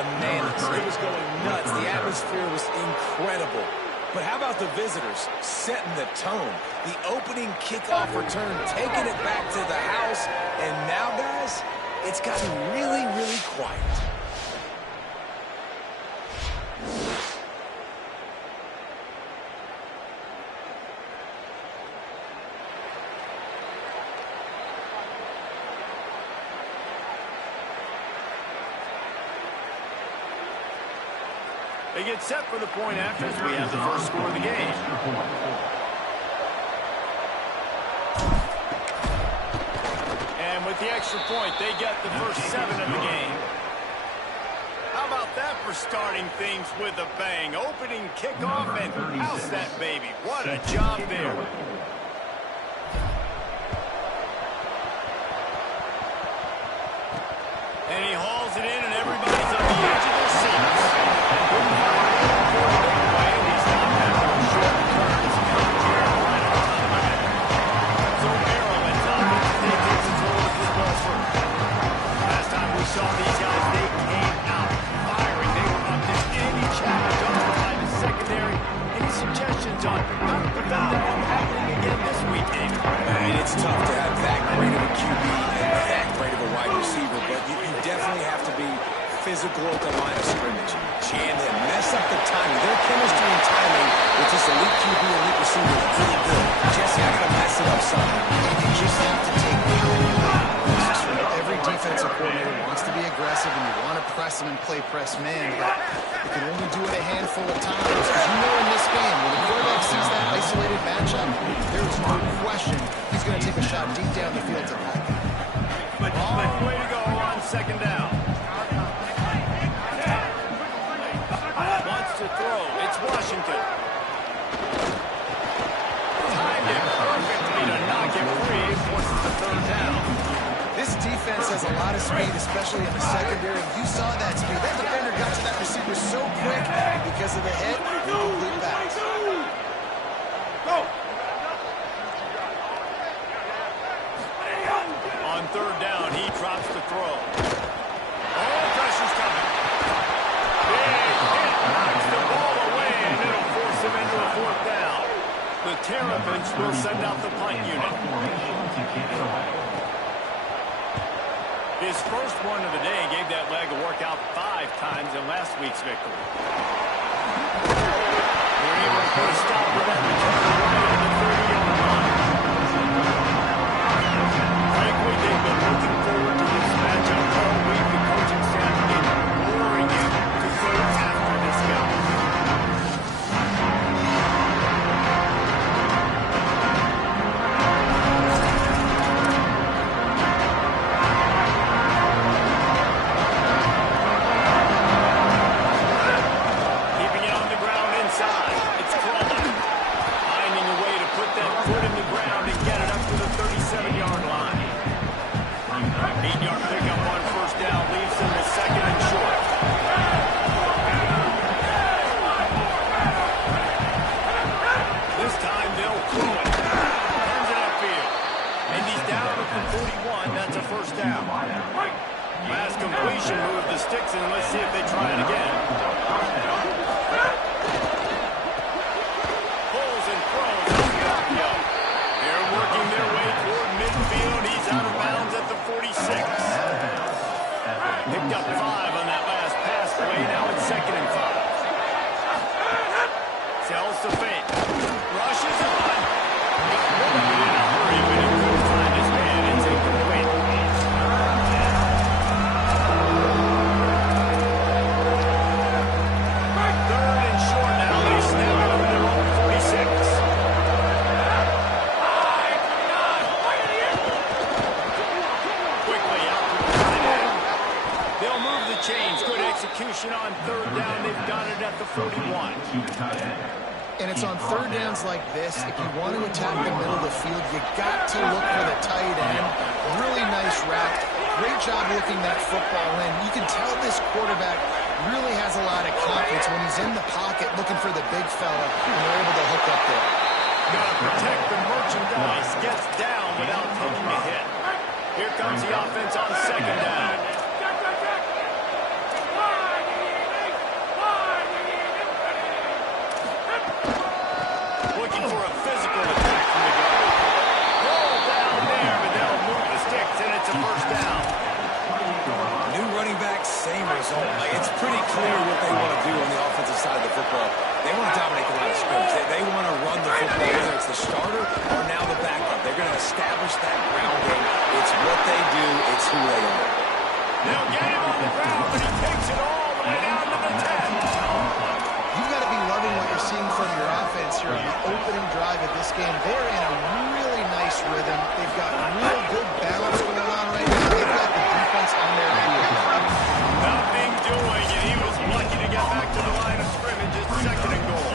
bananas. It was going nuts. The atmosphere was incredible. But how about the visitors setting the tone? The opening kickoff return, taking it back to the house. And now, guys, it's gotten really, really quiet. They get set for the point after as we have the first score of the game. And with the extra point, they get the first 7 of the game. How about that for starting things with a bang? Opening kickoff and house that baby. What a job there. And he hauls it in, and everybody's on the edge of their seats. Saw these guys, they came out firing. They were up to any challenge offered by the secondary. Any suggestions on how to prevent that from happening again this week, Dave? And it's tough to have that great of a QB and that great of a wide receiver, but you definitely have to be physical at the line of scrimmage. Jam them, mess up the timing. Their chemistry and timing with this elite QB and elite receiver is really good. Jesse, I gotta mess it up some. You just have to take power. Every defensive coordinator wants to be aggressive, and you want to press them and play press man, but you can only do it a handful of times. Because you know in this game, when the quarterback sees that isolated matchup, there is no question he's going to take a shot deep down the field to that. Long way to go on second down. Wants to throw. It's Washington. Timed it perfectly to knock him free. Forces the third down. This defense has a lot of speed, especially in the secondary. You saw that speed. That defender got to that receiver so quick because of the hit. Complete pass. On third down, he drops the throw. Oh, pressure's coming. Big hit, knocks the ball away, and it'll force him into a fourth down. The Terrapins will send out the punt unit. His first one of the day gave that leg a workout 5 times in last week's victory. They're able to put a stop to that return right on the 30-yard line. Frankly, they've been looking forward to this matchup all week. The coaching staff is roaring in to go after this guy. Picked up 5 on that last pass play. Now it's 2nd and 5. Sells to fake. Rushes on. Got rid of it in a hurry, but he couldn't find his man. It's incomplete. Third and short now. They snap it up in their own 46. Quickly out to the tight end. They'll move the chains. Good execution on third down. They've got it at the 41. And it's on third downs like this, if you want to attack the middle of the field, you got to look for the tight end. Really nice route. Great job looking that football in. You can tell this quarterback really has a lot of confidence when he's in the pocket looking for the big fella, and they're able to hook up there. Got to protect the merchandise. Gets down without taking a hit. Here comes the offense on second down. Looking for a physical attack from the guard. Ball down there, but they'll move the sticks, and it's a first down. New running back, same result. Like, it's pretty clear what they want to do on the offensive side of the football. They want to dominate the line of scrimmage. They want to run the football, whether it's the starter or now the backup. They're going to establish that ground game. It's what they do. It's who they are. They'll get him on the ground, but he takes it all right out to the 10. You've got to be loving what you're seeing from your offense here on the opening drive of this game. They're in a really nice rhythm. They've got real good balance going on right now. They've got the defense on their heels. Nothing doing, and he was lucky to get back to the line of scrimmage. It's second and goal.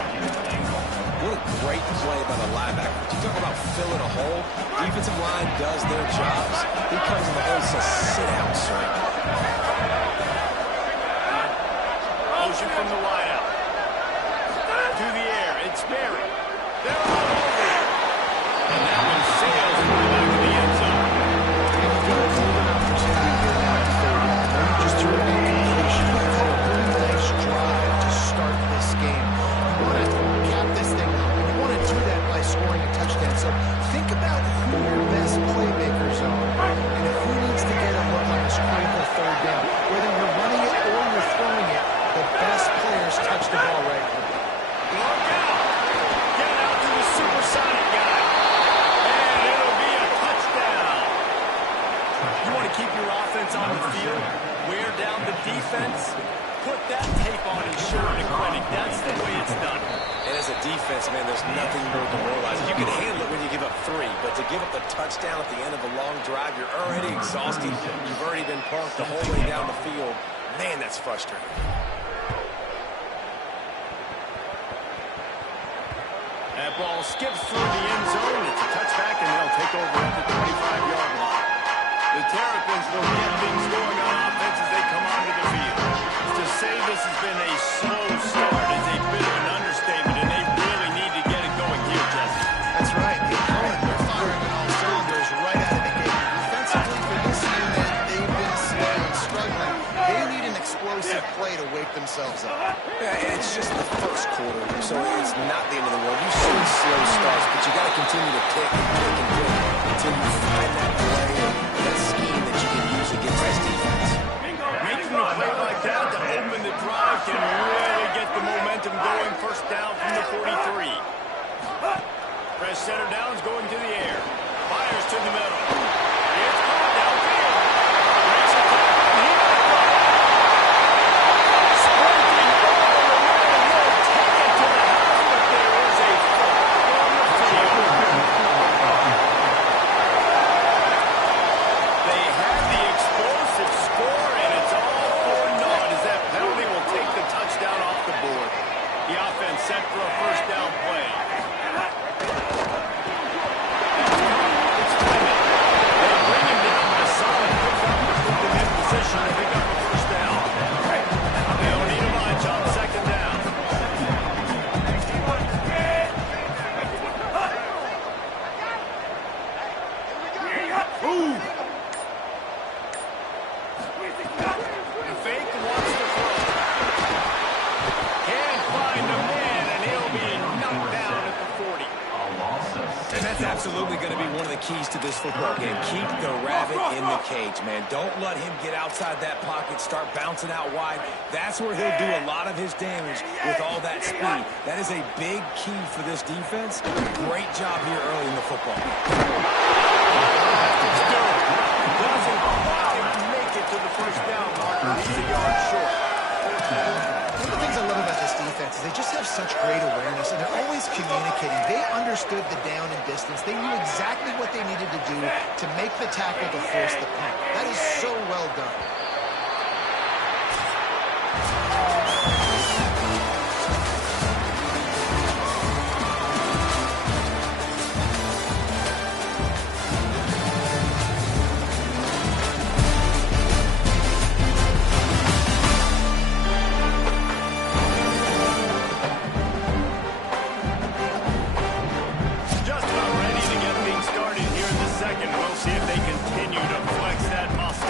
What a great play by the linebacker. You talk about filling a hole. Defensive line does their jobs. He comes in the hole and says, sit down, sir. Motion from the wideout. To the air. It's Berry. They're all over it. And that one sails through the back of the end zone. You've got a golden opportunity here now at third down. Maybe just to remain completion. You've had a really nice drive to start this game. You want to cap this thing off, and you want to do that by scoring a touchdown. So think about who your best playmakers are and who needs to get a look on this critical third down. Whether you're running it or you're throwing it, the best players touch the ball right here. Look out! Get out to the supersonic guy. And it'll be a touchdown. You want to keep your offense on the field, wear down the defense, put that tape on and show it to clinic. That's the way it's done. And as a defense, man, there's nothing more demoralizing. You can handle it when you give up 3, but to give up the touchdown at the end of a long drive, you're already exhausted. You've already been parked the whole way down the field. Man, that's frustrating. That ball skips through the end zone. It's a touchback, and they'll take over at the 25-yard line. The Terrapins will get things going on offense as they come onto the field. To say this has been a slow start is a bit of an understatement, and they really need to get it going here, Jesse. That's right. They're firing on all cylinders right out of the gate. Defensively, for this unit, they've been slow and struggling. They need an explosive play to wake themselves up. Yeah, and it's just the first quarter, so it's not the end of the world. You've seen slow starts, but you got to continue to pick and pick and pick until you find that play or that scheme that you can use against this defense. Making a play like that to open the drive can really get the momentum going. First down from the 43. Fresh center downs going to the air. Fires to the middle. It's caught downfield. Breaks a tackle, and he got it. Sprinting all the way. He'll take it to the house, but there is a flag on the field. They have the explosive score, and it's all for naught as that penalty will take the touchdown off the board. The offense set for a first down play. It's Fleming. They bring him down with a solid pickup to put them in position to pick up a first down. They don't need a bunch on second down. Ooh! The fake wants to throw. Can't find a man, and he'll be knocked down at the 40. And that's absolutely going to be one of the keys to this football game. Keep the rabbit in the cage, man. Don't let him get outside that pocket, start bouncing out wide. That's where he'll do a lot of his damage with all that speed. That is a big key for this defense. Great job here early in the football. Doesn't quite make it to the first down marker. He's a yard short. One of the things I love about this defense is they just have such great awareness, and they're always communicating. They understood the down and distance. They knew exactly what they needed to do to make the tackle to force the punt. That is so well done. Just about ready to get things started here in the second. We'll see if they continue to flex that muscle.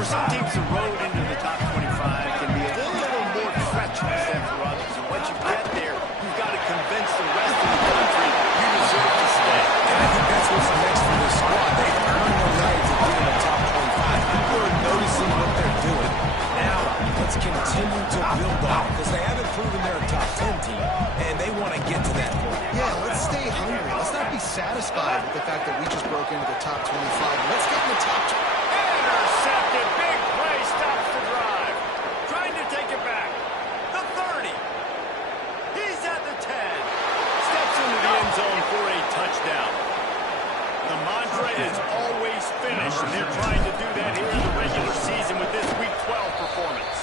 For some teams, the road into the top 25 can be a little more treacherous than for others. And once you get there, you've got to convince the rest of the country you deserve to stay. And I think that's what's next for this squad. They've earned their right to get in the top 25. People are noticing what they're doing. Now, let's continue to build on it because they haven't proven they're a top 10 team, and they want to get to that point. Yeah, let's stay hungry. Let's not be satisfied with the fact that we just broke into the top 25. Let's get in the top 20. Intercepted. Big play. Stops the drive. Trying to take it back. The 30. He's at the 10. Steps into the end zone for a touchdown. The mantra is always finish, and they're trying to do that here in the regular season with this Week 12 performance.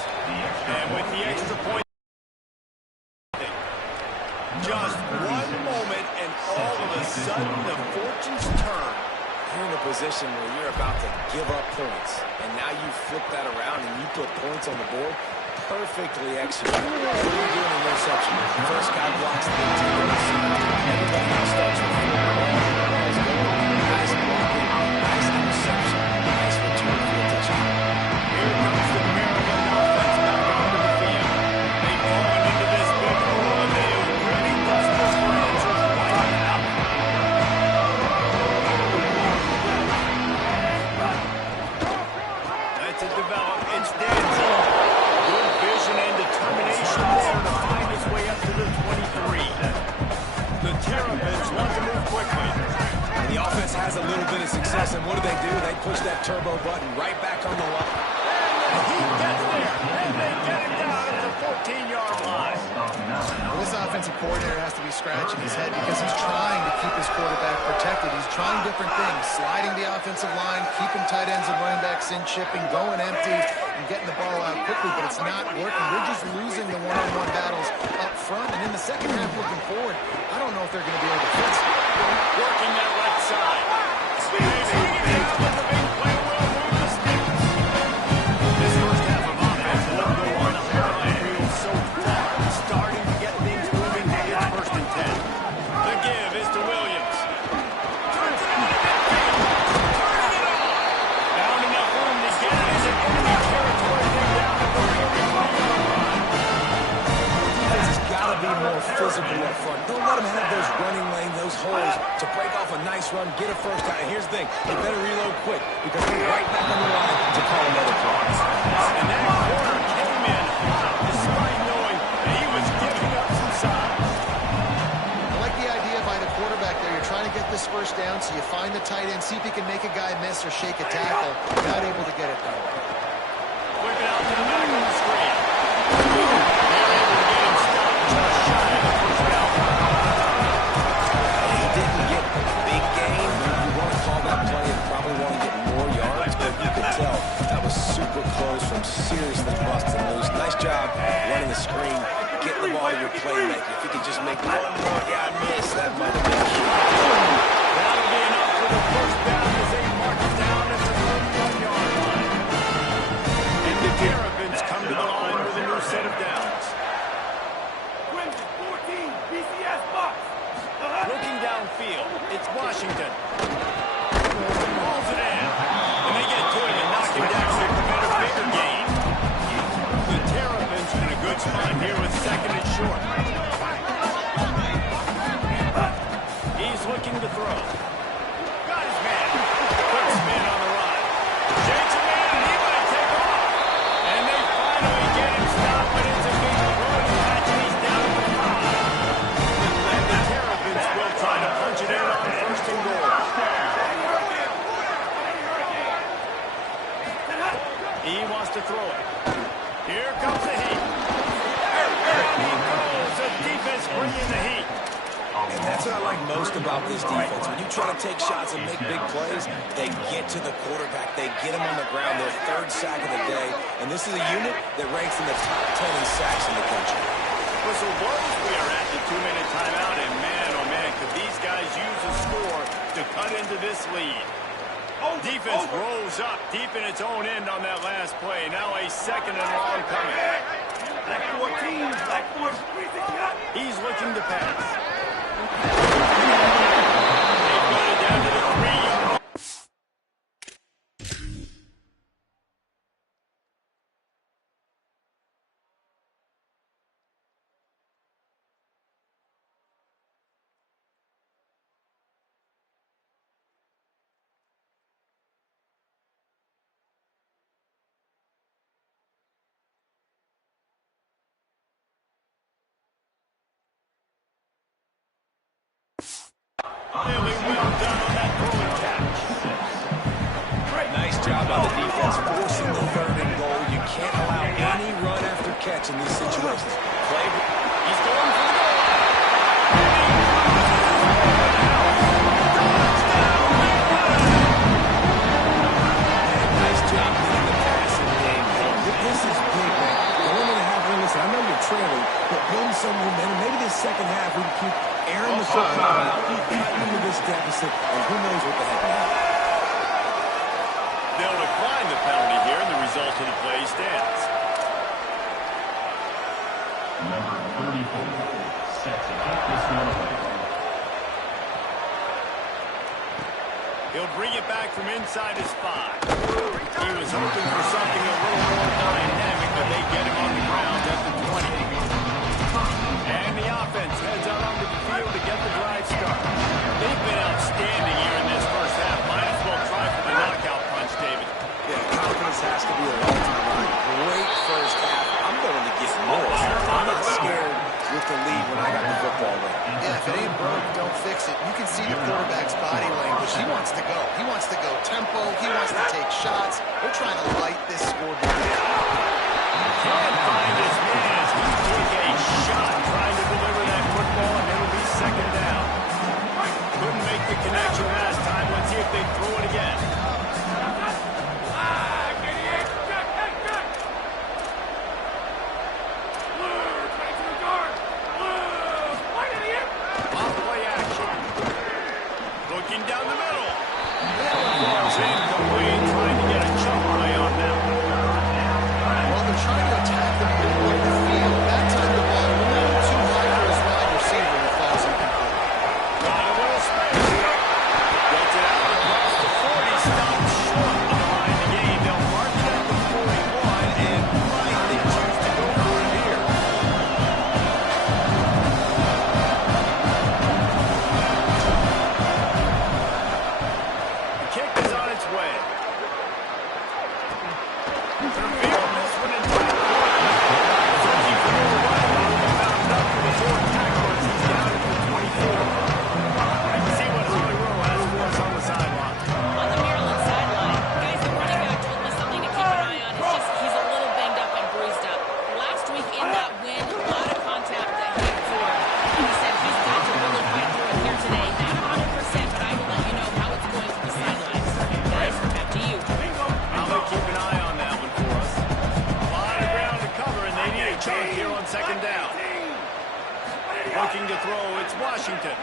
And with the extra point, just one moment, and all of a sudden the fortunes turn. You're in a position where you're about to give up points, and now you flip that around and you put points on the board. Perfectly executed. What are you doing in interception? First guy blocks the interior receiver. Everybody else starts with nice blocking, nice interception, nice return for a touchdown. Here comes the Maryland offense back onto the field. They've fallen into this big hole, and they are really desperate for answers right now. That's a develop. It's Danzy. Good vision and determination there to find his way up to the 23. The Terrapins want to move quickly. And the offense has a little bit of success, and what do? They push that turbo button right back on the line. And he gets there, and they get it down at the 14-yard line. Well, this offensive coordinator has to be scratching his head because he's trying to keep his quarterback protected. He's trying different things, sliding the offensive line, keeping tight ends and running backs in, chipping, going empty, and getting the ball out quickly, but it's not working. They're just losing the one-on-one battles up front, and in the second half looking forward, I don't know if they're going to be able to fix it. Working that right side. This first half of offense won't go on the highlight reel so far. Starting to get things moving. It's first and 10. The give is to Williams. Turns it into midfield. Turning it on. Found enough room to get it into enemy territory. They're down at the 45-yard line. Defense has got to be more physical up front. Don't let them have those running lanes, those holes to break off a nice run, get a first down. And here's the thing, they better reload quick because they're right back on the line to call another play. And that corner came in hot despite knowing that he was giving up some size. I like the idea by the quarterback there. You're trying to get this first down, so you find the tight end, see if he can make a guy miss or shake a tackle. Not able to get it done. Whip it out to the back of the screen. They're able to get him stopped just shy of the first down. He didn't get a big gain. You want to call that play and probably want to get more yards, but you could tell that was super close from seriously busting loose. Nice job running the screen, getting the ball to your playmaker. If you could just make one more guy miss, that might have been a huge. That'll be enough for the first down as they mark it down at the 31-yard line. And the Terrapins come to the line with a new set of downs. 14, BCS box. Looking downfield, it's Washington. Rolls it in. And they get to him and knock him down to prevent a bigger gain. The Terrapins in a good spot here with second and short. He's looking to throw. Got his man. Quick spin on the run. Shakes a man and he might take off. And they finally get him stopped, but it's a big throwing match and he's down to 5. And the Terrapins will try to punch it in on first and goal. He wants to throw it. Here comes the heat. And he goes. The defense bringing the heat. And that's what I like most about this defense. When you try to take shots and make big plays, they get to the quarterback. They get him on the ground. Their third sack of the day. And this is a unit that ranks in the top 10 in sacks in the country. Whistle blows. We are at the 2-minute timeout. And man, oh man, could these guys use a score to cut into this lead. Defense rolls up deep in its own end on that last play. Now a second and long coming. Black 14, Black 14. He's looking to pass. in these situations. Play. He's going for the goal. Nice job getting the passing game. This is big, man. Going into half, listen, I know you're trailing, but building some momentum. Maybe this second half we can keep airing the football out, keep cutting into this deficit, and who knows what the heck will happen. They'll decline the penalty here, and the result of the play stands. Number 34, set to kick this one away. He'll bring it back from inside his 5. He was hoping for something a little more dynamic, but they get him on the ground at the 20. And the offense heads out onto the field to get the drive started. They've been outstanding here in this first half. Might as well try for the knockout punch, David. Yeah, confidence has to be at an all-time high. Great first half. I'm going to get more. I'm not scared with the lead when I got the football with. Yeah, if it ain't broke, don't fix it. You can see the quarterback's body language. He wants to go. He wants to go tempo. He wants to take shots. They're trying to light this scoreboard. Can't find his man as he took a shot trying to deliver that football, and it'll be second down. Couldn't make the connection last time. Let's see if they throw it again. Off-play action. Looking down the middle. Falls incomplete, trying to get a jump play on that one. Well, they're trying to attack the middle of the field. That time the ball a little too high for his wide receiver, and it falls incomplete. Got a little space. Gets it out across the 40. Stopped short behind the game. They'll mark it at the 41, and might they choose to go for it here. The kick is on its way. They're field this one in time. Searching for more running room and found nothing with 4 tacklers. He's down at the 24. See what Hollywood has for us on the sideline. On the Maryland sideline, guys, the running back told me something to keep an eye on. It's just he's a little banged up and bruised up. Last week in that win, a lot of contact that he absorbed. He said he's got to really fight through it here today. Not 100%, but I will let you know how it's going to the sidelines. Guys, back to you. I'm going to keep an eye on that one for us. A lot of ground to cover, and they need a chunk here on second down. Looking to throw, it's Washington.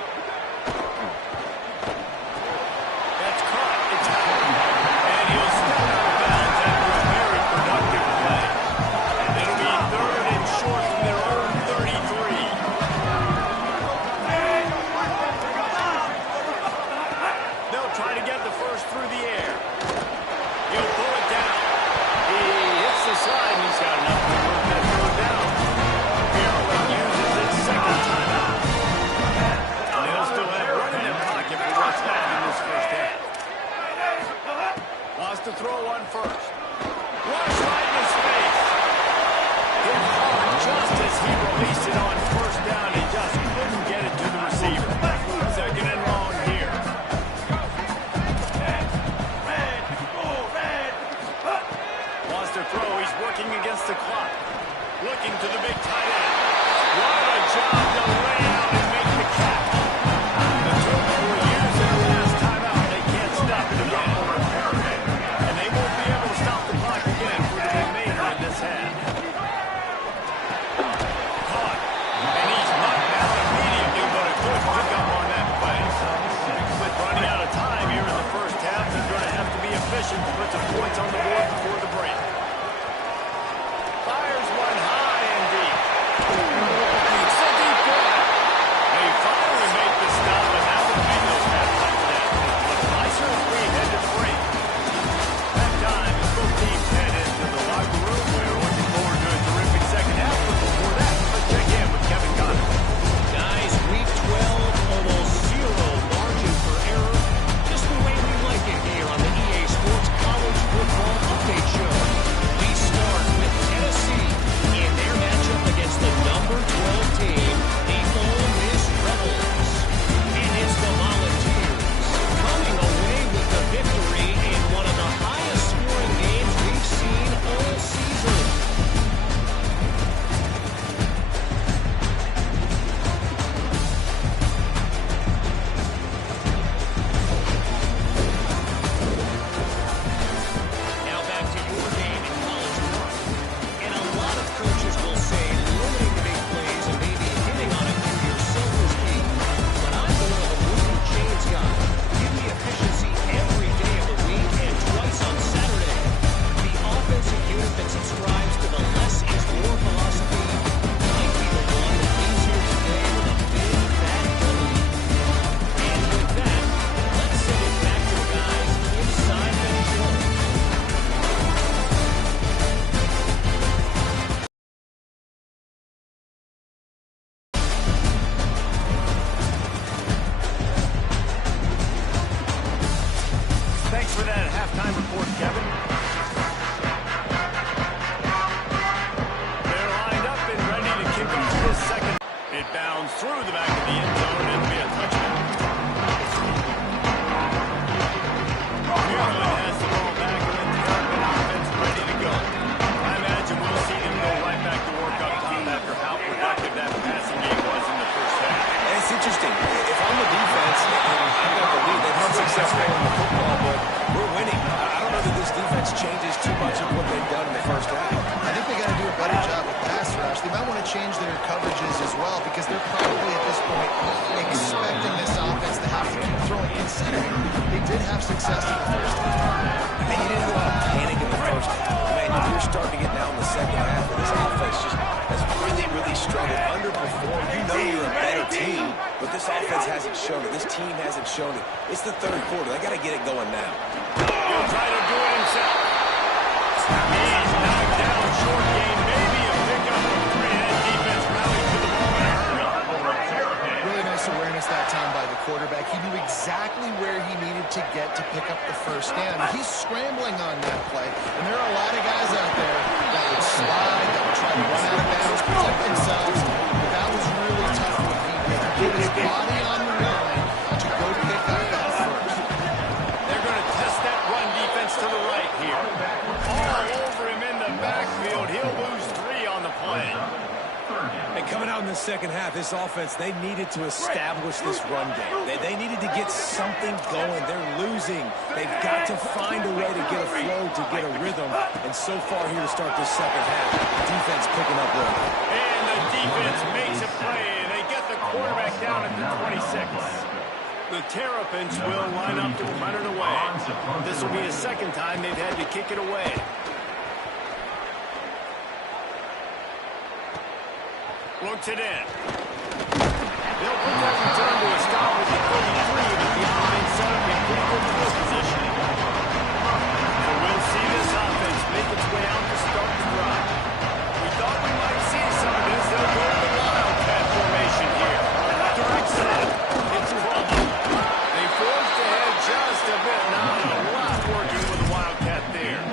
That's caught. It's out. And he'll step out of bounds after a very productive play. It'll be 3rd and short from their own 33. They'll try to get the first through the air. He'll pull it down. He hits the slide, and he's got enough to work that third down. Maryland uses its second timeout. And they'll still have run in their pocket for what's left in this first half. Wants to throw on first. Rush right in his face. Hit hard just as he released it on first down. He just couldn't get it to the receiver. Second and long here. Wants to throw. He's working against the clock. Looking to the big tight end. What a job to lay out and make the catch. The Terps will use their last timeout. They can't stop it again. And they won't be able to stop the clock again for the remainder of this half. Caught. And he's knocked down immediately, but a good pickup on that play. With running out of time here in the first half, they're going to have to be efficient to put some points on the board before the break. Fires one high and deep. It's a deep one. first half. I think they got to do a better job with pass rush. They might want to change their coverages as well because they're probably at this point expecting this offense to have to keep throwing, considering they did have success in the first half. And you didn't want to panic in the first half. Man, you're starting to get now in the second half, and this offense just has really, really struggled, underperformed. You know you're a better team, but this offense hasn't shown it. This team hasn't shown it. It's the third quarter. They got to get it going now. He'll try to do it himself. He's knocked down short game, maybe a pickup of three. That defense rallied to the ball in a hurry. Really nice awareness that time by the quarterback. He knew exactly where he needed to get to pick up the first down. He's scrambling on that play, and there are a lot of guys out there that would slide, that would try to run out of bounds, protect themselves, but that was really tough what he did. He put his body on the line to go pick up that first. They're going to test that run defense to the right here. All over him in the backfield. He'll lose 3 on the play. And coming out in the second half, this offense, they needed to establish this run game. They needed to get something going. They're losing. They've got to find a way to get a flow, to get a rhythm. And so far here to start this second half, the defense picking up rhythm. And the defense makes a play. They get the quarterback down at the 26. The Terrapins will line up to punt it away. This will be the second time they've had to kick it away. Looks it in. They'll put that return to a stop with the 33, but the offense set up in pretty good field position. So we'll see this offense make its way out to start the drive. We thought we might see some of this. They'll go to the Wildcat formation here. Direct set. It's Crumble. They forced ahead just a bit. Not a lot working with the Wildcat there.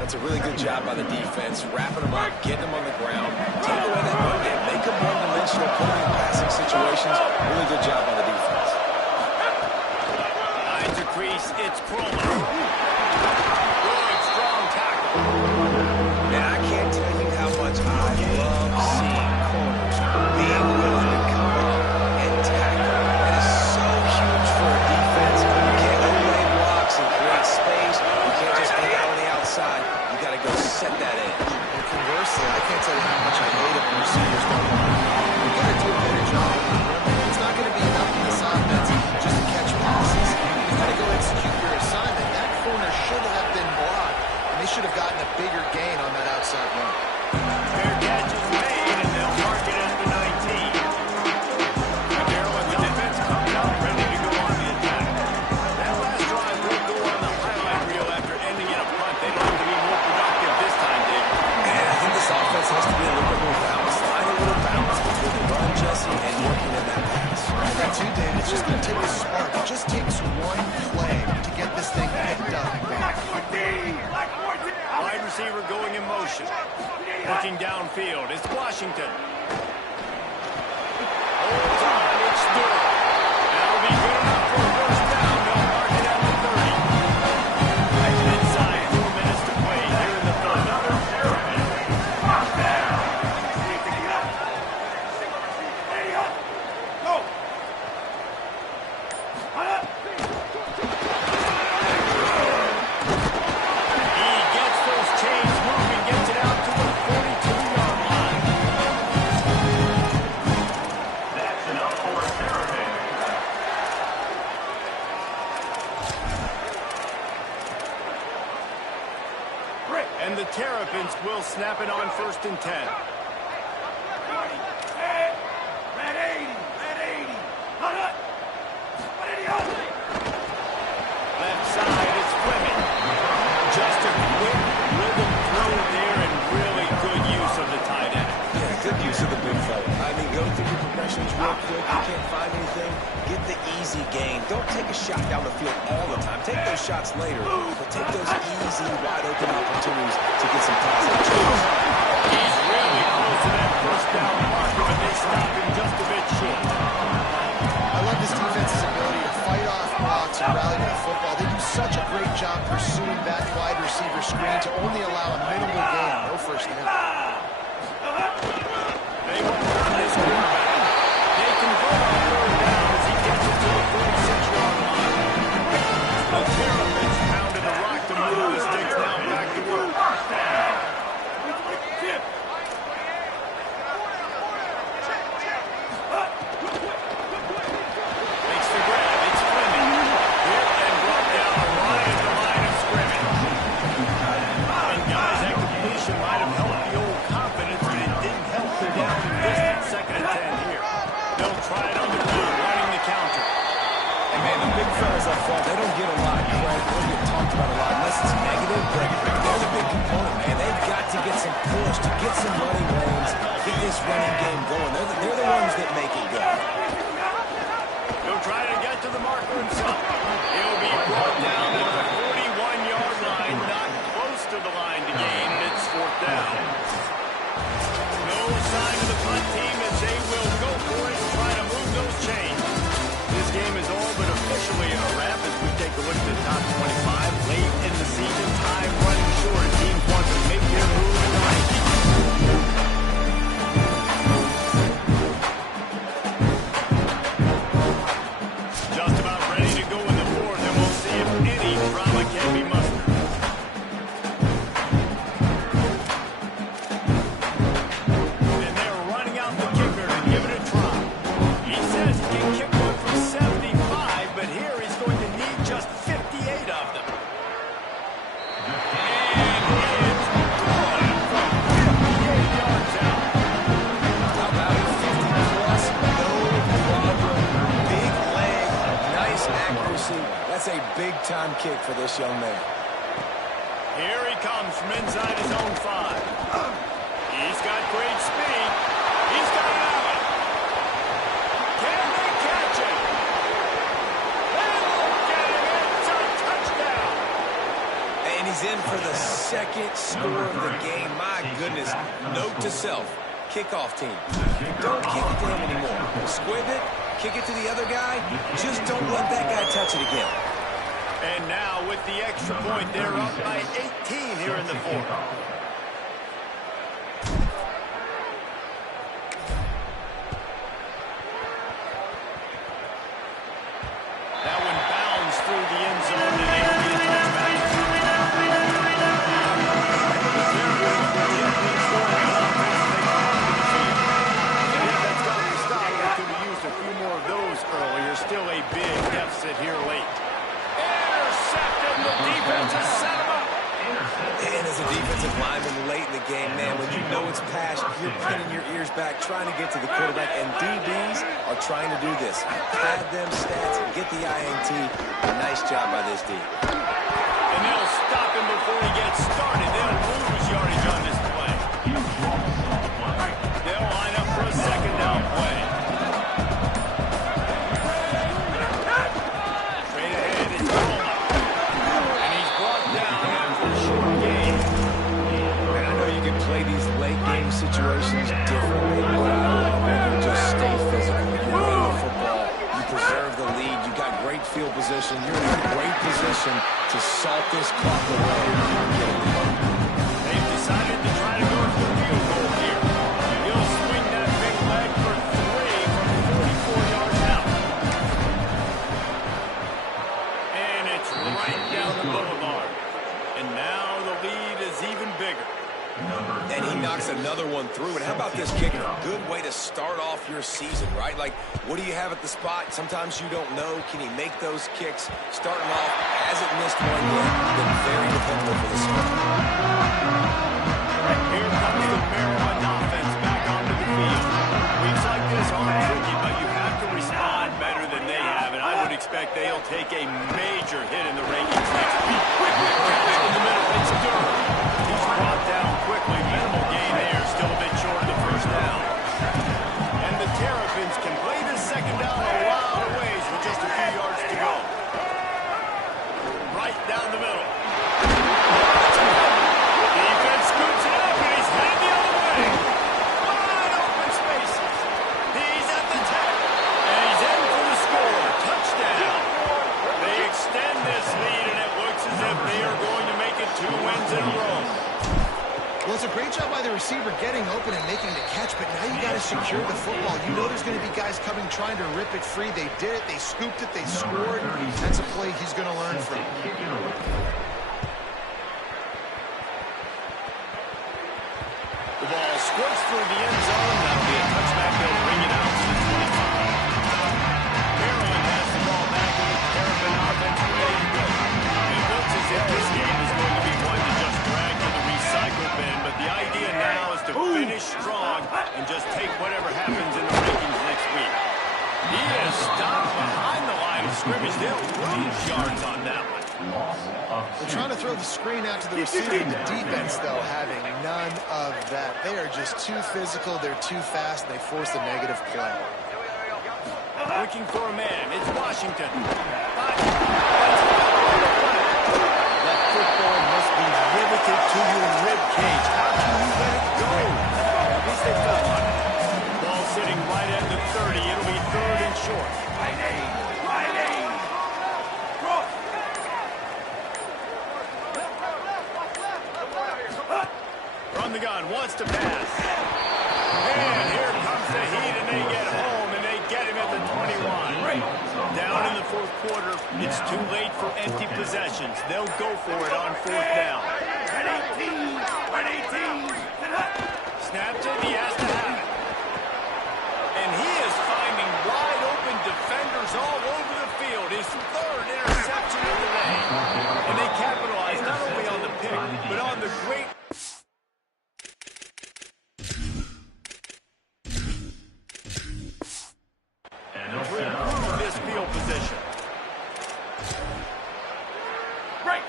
That's a really good job by the defense, wrapping them up, getting them on the ground, take away that run game, make them one-dimensional, put them in passing situations. Really good job by the defense. Lines a crease, it's Cromer. Good, strong tackle. And I can't tell you how much I love seeing corners being willing to come up and tackle. That is so huge for a defense. You can't overlay blocks and create space. You can't just hang out on the outside. You got to go set that in. And conversely, I can't tell you how much I hate it when receivers don't want to. You got to do a better job. It's not going to be enough in this offense just to catch passes. You got to go execute your assignment. That corner should have been blocked, and they should have gotten a bigger gain on that outside run. Fair catch is made, and they'll mark it at the 19. The Maryland defense coming up, ready to go on the attack. That last drive will go on the highlight reel after ending in a punt. They don't have to be more productive this time, Dave. And I think this offense has to be a little bit more balanced. Find a little balance between the run, Jesse, and working in that pass. I think too, Dave. It's just going to take a spark. It just takes one play to get this thing picked up. Wide receiver going in motion. Looking downfield. It's Washington. Holds on. It's Stewart. That'll be good enough for a first down. They'll mark it at the 30. Inside 4 minutes to play here in the third. He gets those chains moving, gets it out to the 42-yard line. That's enough for a Terrapin. And the Terrapins will snap it on 1st and 10. Left side, it's Fleming. Just a quick rhythm throw there and really good use of the tight end. Yeah, good use of the big fella. I mean, go through your progressions real quick. You can't find anything. Get the easy gain. Don't take a shot down the field all the time. Take those shots later, but take those easy, wide-open opportunities to get some positive change. He's really close to that first down marker, but they stop him just a bit short. I love this defense's ability to fight off blocks and rally to the football. They do such a great job pursuing that wide receiver screen to only allow a minimal gain, no first down. They won't run this quarterback. They convert on 3rd down as he gets it to the 46-yard line. The Terrapins pounded the rock to move the sticks now back to work. push, to get some running lanes, get this running game going. They're the ones that make it go. He'll try to get to the marker himself. He'll be brought down at the 41-yard line, not close to the line to gain, and it's 4th down. No sign of the punt team as they will go for it and try to move those chains. This game is all but officially a wrap as we take a look at the top 25. Late in the season, time running short. Teams want to make their move in the rankings. Just about ready to go in the 4th, and we'll see if any drama can be mustered. And they're running out the kicker to give it a try. He says he can kick one from 75, but here he's going to need just 58 of them. And it's good from 58 yards out. How about it? 50 plus, no problem. Big leg, nice accuracy. That's a big-time kick for this young man. Here he comes from inside his own 5. He's got great speed. He's got it out. Can they catch it? They'll get him. It's a touchdown. And he's in for the 2nd score of the game. My goodness. Note to self, kickoff team. Don't kick it to him anymore. Squib it, kick it to the other guy. Just don't let that guy touch it again. And now with the extra point, they're up by 18 here in the 4th. That one bounds through the end zone and it'll be a touchback. The Terrapins will get things going on offense as they come onto the field. And if that's got to stop, they could have used a few more of those earlier. Still a big deficit here late. Intercepted. The defense has set him up. And as a defensive lineman late in the game, man, when you know it's past, you're pinning your ears back, trying to get to the quarterback, and DBs are trying to do this. Pad them stats, get the INT. Nice job by this D. And they'll stop him before he gets started. They'll lose yardage on this play. They'll line up for a 2nd down play. Straight ahead is Roma. And he's brought down after a short game. And I know you can play these late game situations differently, but I love when you just stay physical. You're in the football, you preserve the lead, you got great field position, you're in a great position to salt this clock away and get it going. They've decided to try to go for a field goal here. He'll swing that big leg for 3 from 44 yards out. And it's right down the boulevard. And now the lead is even bigger. And he knocks another one through. And how about this kicker? Good way to start off your season, right? Like, what do you have at the spot? Sometimes you don't know. Can he make those kicks? Starting off, hasn't missed one yet. Been very dependable for this one. Here comes the Maryland offense back onto the field. Weeks like this aren't tricky, but you have to respond better than they have. And I would expect they'll take a major hit in the rankings next week. Quickly, in the middle, it's Durham. He's brought down quickly. Minimal gain there. Still a bit short of the 1st down. And the Terrapins can play this 2nd down a lot of ways with just a few yards to go. Right down the middle. Defense scoops it up, and he's headed the other way. Wide open spaces. He's at the 10. And he's in for the score. Touchdown. They extend this lead, and it looks as if they are going to make it 2 wins in a row. Well, it's a great job by the receiver getting open and making the catch, but now you got to secure the football. You know there's going to be guys coming trying to rip it free. They did it. They scooped it. They scored. That's a play he's going to learn from. The ball squirts through the end zone. That'll be a touchback. They'll bring it out to the 25. Maryland has the ball back in the Terrapin offense ready to go. It looks as if this game is going to be one to just drag to the recycle bin, but the idea now is to finish strong and just take whatever happens in the rankings next week. He is stopped behind the line of scrimmage. They'll lose yards on that one. They're trying to throw the screen out to the receiver. The defense, though, having none none of that. They are just too physical. They're too fast. They force a negative play. Looking for a man. It's Washington. That football must be riveted to your rib cage. How can you let it go? At least they fell on it. Ball sitting right at the 30. It'll be third and short. From the gun, wants to pass. And here comes the heat, and they get home, and they get him at the 21. Down in the fourth quarter, it's too late for empty possessions. They'll go for it on fourth down. 118. Snapped it, he has to have it. And he is finding wide open defenders all over the field. His third interception of the day. And they capitalize not only on the pick, but on the great... this field position.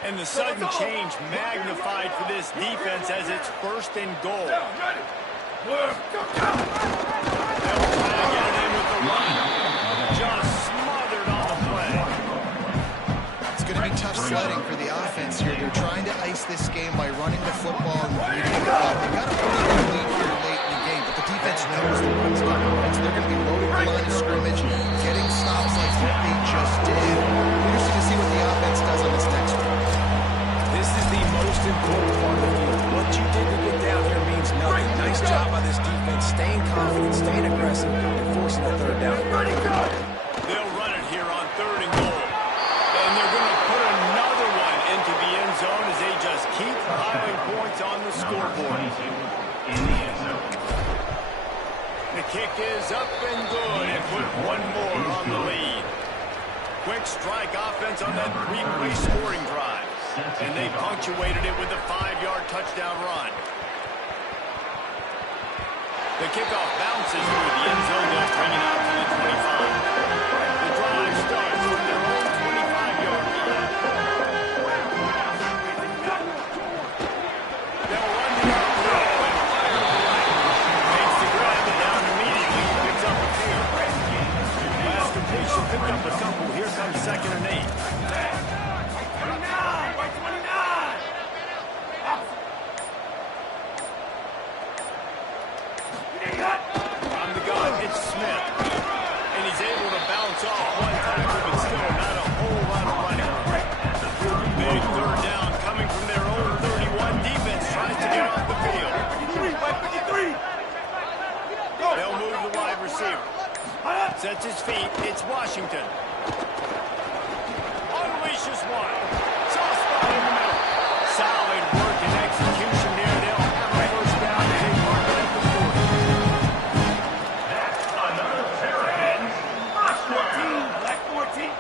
And the sudden change magnified for this defense as it's first and goal. They'll try to get it in with the run. Just smothered on the play. It's going to be tough sledding for the offense here. They're trying to ice this game by running the football and leading it up. They got a pretty good lead here late in the game, but the defense knows the run's coming. So they're going to be loading the line of scrimmage, getting stops like what they just did. Interesting to see what the offense does on this next one. This is the most important part of the field. What you did to get down here means nothing. Nice job by this defense, staying confident, staying aggressive, and forcing the third down. They'll run it here on third and goal. And they're going to put another one into the end zone as they just keep piling points on the scoreboard. In the end zone. The kick is up and good, and put one more on the lead. Quick strike offense on that three-play scoring drive. And they punctuated it with a 5-yard touchdown run. The kickoff bounces through the end zone. They'll bring it out to the 25. The drive starts from their own 25-yard line. They'll run the up throw and fire to the right. Makes the grab it down immediately. Picks up a few. Last completion picked up a couple. Here comes 2nd and 8. On the gun, it's Smith. And he's able to bounce off one tackle, but still not a whole lot of running. Big third down coming from their own 31. Defense tries to get off the field. They'll move the wide receiver. Sets his feet. It's Washington. Unleashes one. Soft spot in the middle. Solid work and execution there. They'll have a first down and they mark it at the 40. That's another Terrapin. Black 14.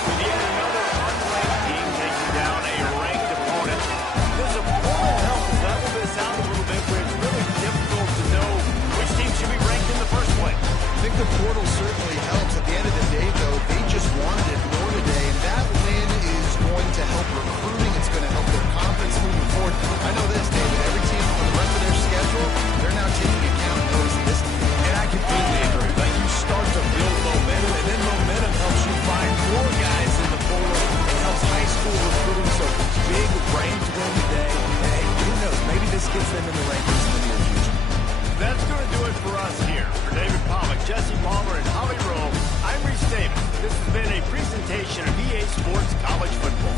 And yet another unranked team taking down a ranked opponent. Does a portal help level this out a little bit where it's really difficult to know which team should be ranked in the first place? I think the portal certainly helps. At the end of the day, though, they just wanted it more today, and that win is going to help recruiting. It's going to help their confidence moving forward. I know this, David. Every team on the rest of their schedule, they're now taking account of noticing this team. And I completely agree. Like, you start to build momentum, and then momentum helps you find more guys in the portal. It helps high school recruiting. So big ranked win today. And hey, who knows? Maybe this gets them in the rankings in the near future. That's going to do it for us here. For David Pollack, Jesse Palmer, and Holly Rowe, I'm Reese Davis. This has been a presentation of EA Sports College Football.